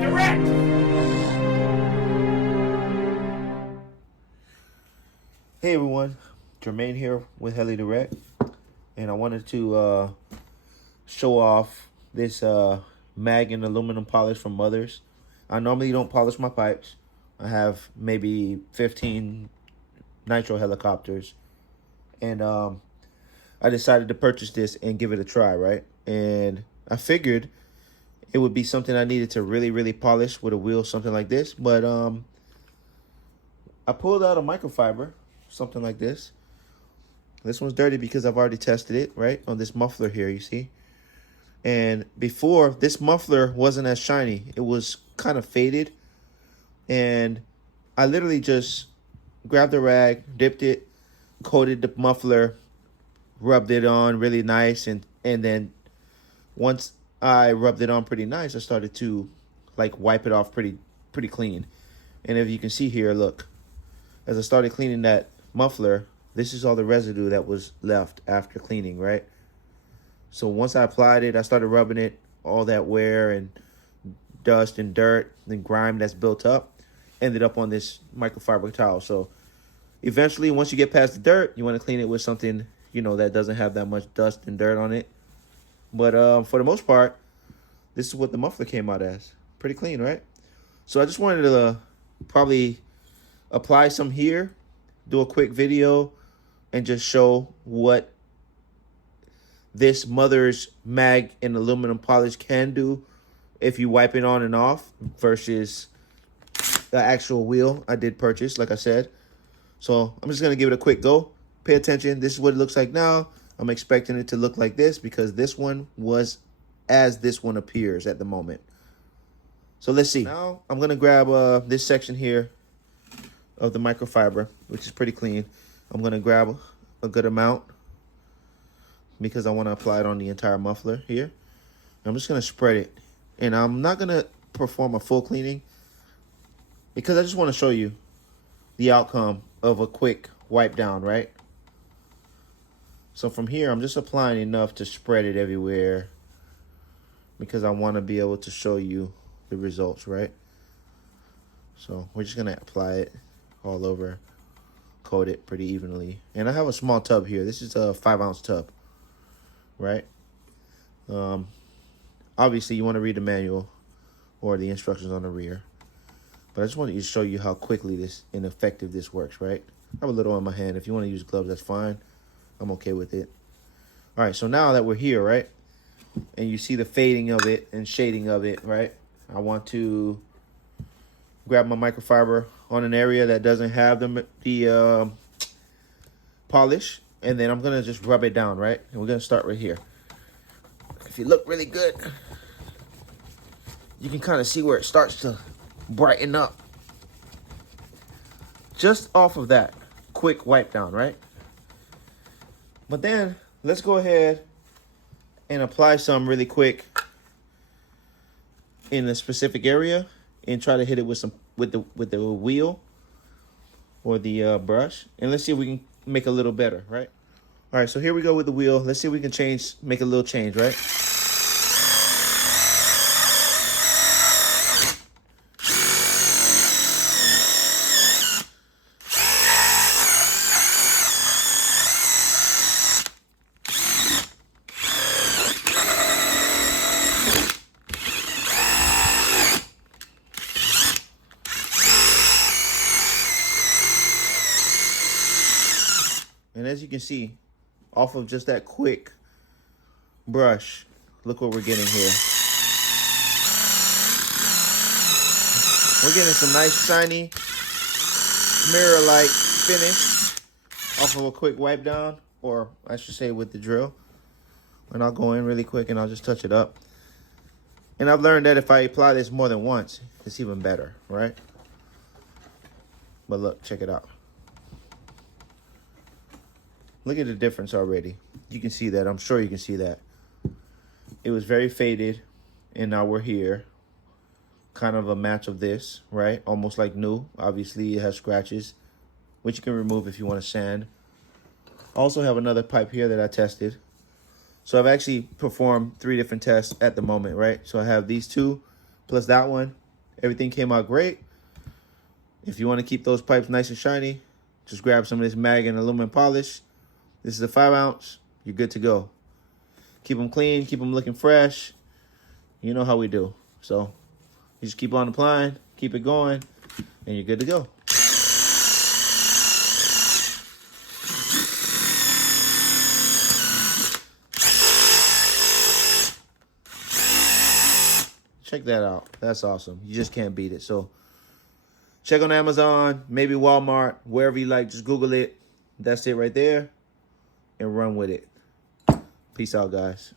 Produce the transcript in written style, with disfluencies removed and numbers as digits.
Direct! Hey everyone, Jermaine here with Heli Direct, and I wanted to show off this mag and aluminum polish from Mothers. I normally don't polish my pipes. I have maybe 15 Nitro helicopters, and I decided to purchase this and give it a try, right? And I figured it would be something I needed to really polish with a wheel, something like this. But I pulled out a microfiber, something like this. This one's dirty because I've already tested it, right? On this muffler here, you see? And before, this muffler wasn't as shiny. It was kind of faded. And I literally just grabbed a rag, dipped it, coated the muffler, rubbed it on really nice. And then once I rubbed it on pretty nice, I started to like wipe it off pretty clean. And if you can see here, look, as I started cleaning that muffler, this is all the residue that was left after cleaning, right? So once I applied it, I started rubbing it, all that wear and dust and dirt and grime that's built up ended up on this microfiber towel. So eventually, once you get past the dirt, you want to clean it with something, you know, that doesn't have that much dust and dirt on it. But for the most part, this is what the muffler came out as. Pretty clean, right? So I just wanted to probably apply some here, do a quick video, and just show what this Mother's mag and aluminum polish can do if you wipe it on and off versus the actual wheel I did purchase, like I said. So I'm just going to give it a quick go. Pay attention. This is what it looks like now. I'm expecting it to look like this because this one was as this one appears at the moment. So let's see. Now I'm going to grab this section here of the microfiber, which is pretty clean. I'm going to grab a good amount because I want to apply it on the entire muffler here. I'm just going to spread it. And I'm not going to perform a full cleaning because I just want to show you the outcome of a quick wipe down, right? So from here, I'm just applying enough to spread it everywhere because I want to be able to show you the results, right? So we're just going to apply it all over, coat it pretty evenly. And I have a small tub here. This is a 5-ounce tub, right? Obviously, you want to read the manual or the instructions on the rear. But I just wanted to show you how quickly this and effective this works, right? I have a little on my hand. If you want to use gloves, that's fine. I'm okay with it. All right, so now that we're here, right, and you see the fading of it and shading of it, right, I want to grab my microfiber on an area that doesn't have the polish, and then I'm going to just rub it down, right? And we're going to start right here. If you look really good, you can kind of see where it starts to brighten up. Just off of that quick wipe down, right? But then let's go ahead and apply some really quick in a specific area and try to hit it with some with the wheel or the brush, and let's see if we can make a little better, right? All right, so here we go with the wheel. Let's see if we can make a little change, right? And as you can see, off of just that quick brush, look what we're getting here. We're getting some nice shiny mirror-like finish off of a quick wipe down, or I should say with the drill. And I'll go in really quick and I'll just touch it up. And I've learned that if I apply this more than once, it's even better, right? But look, check it out. Look at the difference already. You can see that. I'm sure you can see that. It was very faded, and now we're here. Kind of a match of this, right? Almost like new. Obviously, it has scratches, which you can remove if you want to sand. I also have another pipe here that I tested. So I've actually performed 3 different tests at the moment, right? So I have these 2, plus that one, Everything came out great. If you want to keep those pipes nice and shiny, just grab some of this mag and aluminum polish. This is a 5 ounce. You're good to go. Keep them clean. Keep them looking fresh. You know how we do. So you just keep on applying. Keep it going. And you're good to go. Check that out. That's awesome. You just can't beat it. So check on Amazon, maybe Walmart, wherever you like. Just Google it. That's it right there. And run with it. Peace out, guys.